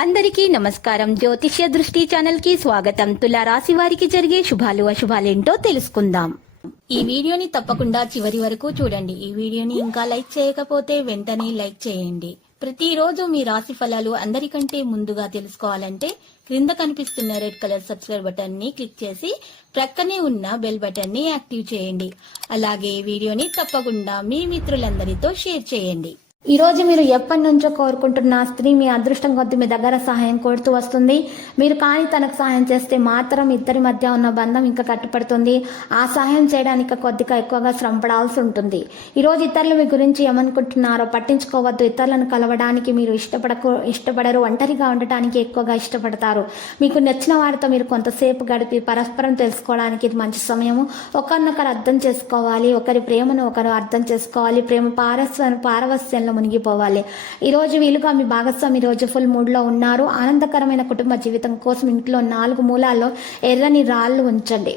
అందరికీ నమస్కారం. జ్యోతిష్య దృష్టి ఛానల్ కి స్వాగతం. తులా రాశి వారికి జరిగే శుభాలు అశుభాలేంటో తెలుసుకుందాం. ఈ వీడియోని తప్పకుండా చివరి వరకు చూడండి. ఈ వీడియోని ఇంకా లైక్ చేయకపోతే వెంటనే లైక్ చేయండి. ప్రతిరోజు మీ రాశి ఫలాలు అందరికంటే ముందుగా తెలుసుకోవాలంటే క్రింద కనిపిస్తున్న రెడ్ కలర్ సబ్స్క్రైబ్ బటన్ ని క్లిక్ చేసి ప్రక్కనే ఉన్న బెల్ బటన్ ని యాక్టివ్ చేయండి. అలాగే వీడియోని తప్పకుండా మీ మిత్రులందరితో షేర్ చేయండి. ఈ రోజు మీరు ఎప్పటి నుంచో కోరుకుంటున్న స్త్రీ మీ అదృష్టం కొద్ది మీ దగ్గర సహాయం కోరుతూ వస్తుంది. మీరు కానీ తనకు సహాయం చేస్తే మాత్రం ఇద్దరి మధ్య ఉన్న బంధం ఇంకా కట్టుపడుతుంది. ఆ సహాయం చేయడానికి కొద్దిగా ఎక్కువగా శ్రమ పడాల్సి ఉంటుంది. ఈ రోజు ఇతరులు మీ గురించి ఏమనుకుంటున్నారో పట్టించుకోవద్దు. ఇతరులను కలవడానికి మీరు ఇష్టపడరు. ఒంటరిగా ఉండటానికి ఎక్కువగా ఇష్టపడతారు. మీకు నచ్చిన వారితో మీరు కొంతసేపు గడిపి పరస్పరం తెలుసుకోవడానికి ఇది మంచి సమయము. ఒకరినొకరు అర్థం చేసుకోవాలి. ఒకరి ప్రేమను ఒకరు అర్థం చేసుకోవాలి. ప్రేమ పారవస్యంలో మునిగిపోవాలి. ఈ రోజు వీలుగా మీ భాగస్వామి ఈ రోజు ఫుల్ మూడ్ లో ఉన్నారు. ఆనందకరమైన కుటుంబ జీవితం కోసం ఇంట్లో 4 మూలాల్లో ఎర్రని రాళ్లు ఉంచండి.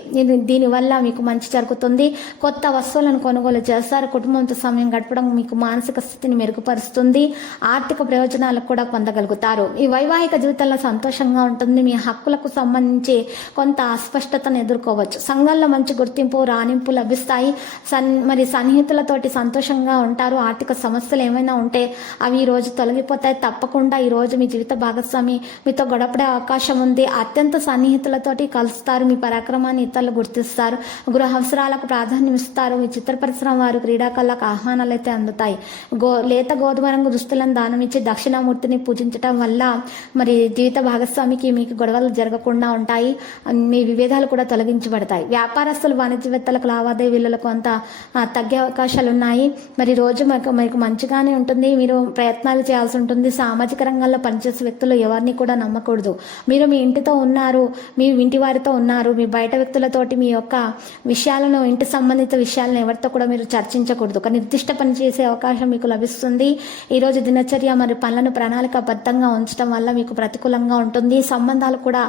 దీనివల్ల మీకు మంచి జరుగుతుంది. కొత్త వస్తువులను కొనుగోలు చేస్తారు. కుటుంబంతో సమయం గడపడం మీకు మానసిక స్థితిని మెరుగుపరుస్తుంది. ఆర్థిక ప్రయోజనాలు కూడా పొందగలుగుతారు. ఈ వైవాహిక జీవితంలో సంతోషంగా ఉంటుంది. మీ హక్కులకు సంబంధించి కొంత అస్పష్టతను ఎదుర్కోవచ్చు. సంఘంలో మంచి గుర్తింపు రాణింపు లభిస్తాయి. మరి సన్నిహితులతోటి సంతోషంగా ఉంటారు. ఆర్థిక సమస్యలు ఏమైనా ఉంటే అవి ఈ రోజు తొలగిపోతాయి. తప్పకుండా ఈ రోజు మీ జీవిత భాగస్వామి మీతో గొడవపడే అవకాశం ఉంది. అత్యంత సన్నిహితులతోటి కలుస్తారు. మీ పరాక్రమాన్ని ఇతరులు గుర్తిస్తారు. గృహ అవసరాలకు ప్రాధాన్యం ఇస్తారు. మీ చిత్ర పరిశ్రమ వారు క్రీడాకారులకు ఆహ్వానాలు అయితే అందుతాయి. లేత గోధుమ రంగు దుస్తులను దానం ఇచ్చి దక్షిణామూర్తిని పూజించడం వల్ల మరి జీవిత భాగస్వామికి మీకు గొడవలు జరగకుండా ఉంటాయి. మీ విభేదాలు కూడా తొలగించబడతాయి. వ్యాపారస్తులు వాణిజ్యవేత్తలకు లావాదేవీలలో కొంత తగ్గే అవకాశాలు ఉన్నాయి. మరి రోజు మీకు మంచిగానే ఉంటుంది. మీరు ప్రయత్నాలు చేయాల్సి ఉంటుంది. సామాజిక రంగంలో పనిచేసే వ్యక్తులు ఎవరిని కూడా నమ్మకూడదు. మీరు మీ ఇంటితో ఉన్నారు, మీ ఇంటి వారితో ఉన్నారు. మీ బయట వ్యక్తులతోటి మీ యొక్క విషయాలను, ఇంటి సంబంధిత విషయాలను ఎవరితో కూడా మీరు చర్చించకూడదు. ఒక నిర్దిష్ట పని చేసే అవకాశం మీకు లభిస్తుంది. ఈరోజు దినచర్య మరి పనులను ప్రణాళికాబద్ధంగా ఉంచడం వల్ల మీకు ప్రతికూలంగా ఉంటుంది. సంబంధాలు కూడా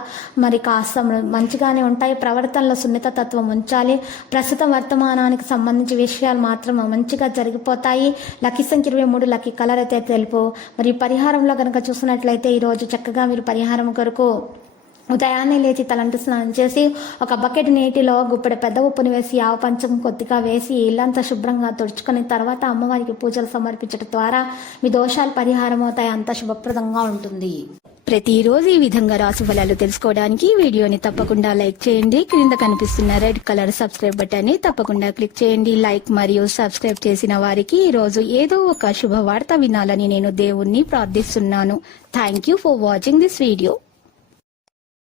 మరి కాస్త మంచిగానే ఉంటాయి. ప్రవర్తనలో సున్నిత తత్వం ఉంచాలి. ప్రస్తుతం వర్తమానానికి సంబంధించి విషయాలు మాత్రం మంచిగా జరిగిపోతాయి. లక్కీ సంఖ్య 23, లక్కీ కలర్ అయితే తెలుపు. మరి పరిహారంలో కనుక చూసినట్లయితే ఈరోజు చక్కగా మీరు పరిహారం కొరకు ఉదయాన్నే లేచి తలంటు స్నానం చేసి ఒక బకెట్ నీటిలో గుప్పెడు పెద్ద ఉప్పుని వేసి ఆవు పంచం కొద్దిగా వేసి ఇల్లంతా శుభ్రంగా తుడుచుకుని తర్వాత అమ్మవారికి పూజలు సమర్పించడం ద్వారా మీ దోషాలు పరిహారం అవుతాయి. అంత శుభప్రదంగా ఉంటుంది. ప్రతిరోజు ఈ విధంగా రాశి ఫలాలు తెలుసుకోవడానికి వీడియోని తప్పకుండా లైక్ చేయండి. క్రింద కనిపిస్తున్న రెడ్ కలర్ సబ్స్క్రైబ్ బటన్ ని తప్పకుండా క్లిక్ చేయండి. లైక్ మరియు సబ్స్క్రైబ్ చేసిన వారికి ఈ రోజు ఏదో ఒక శుభవార్త వినాలని నేను దేవుణ్ణి ప్రార్థిస్తున్నాను. Thank you for watching this video.